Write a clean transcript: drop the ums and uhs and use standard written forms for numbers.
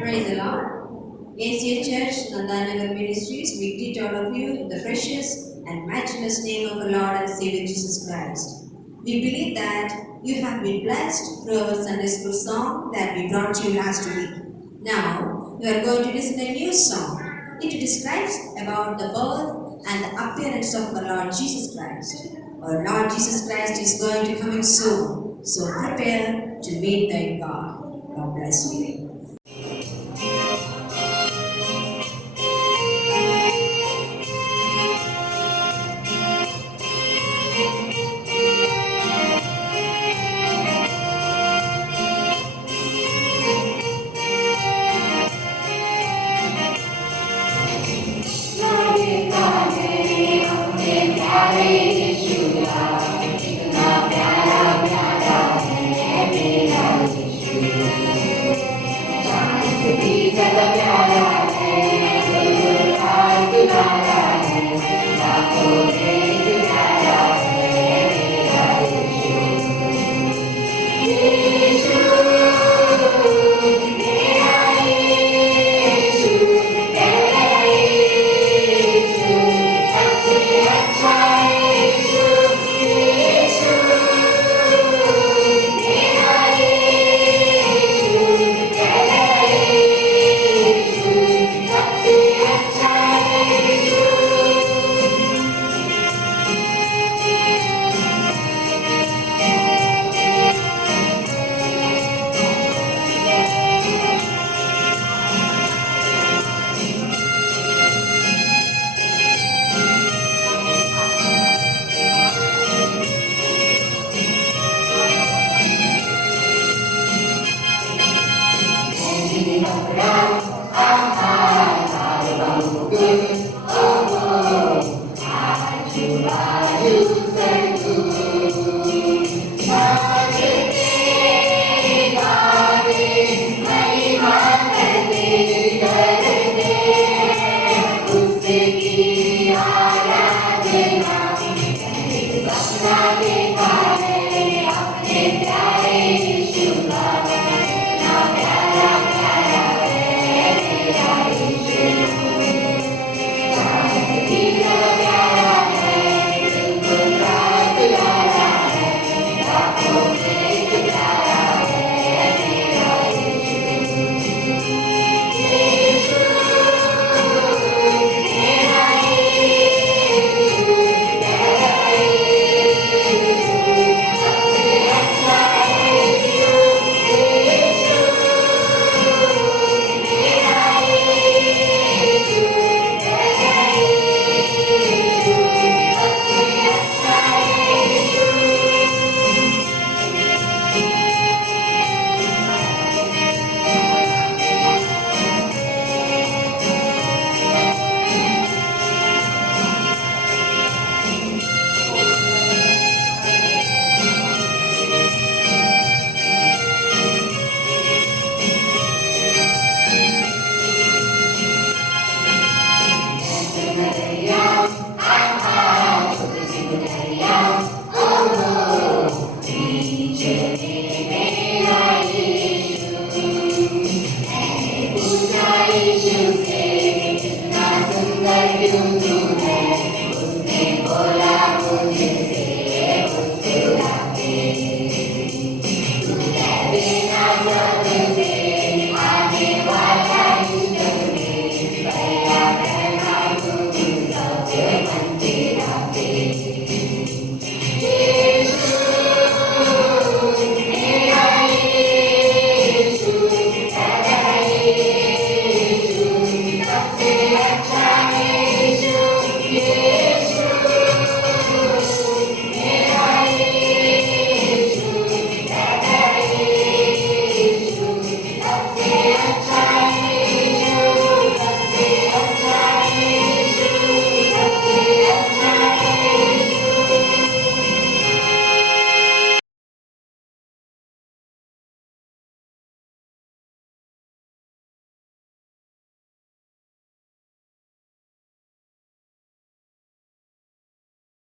Praise the Lord. ACA Church, Nandanagar Ministries, we greet all of you in the precious and matchless name of our Lord and Savior Jesus Christ. We believe that you have been blessed through our Sunday school song that we brought to you last week. Now, we are going to listen to a new song. It describes about the birth and the appearance of our Lord Jesus Christ. Our Lord Jesus Christ is going to come in soon, so prepare to meet thy God. God bless you.